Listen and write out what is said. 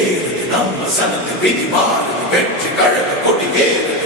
ஏறுது நம்ம சனது விதி மாறுது வெற்றி கழக கொடி ஏறுது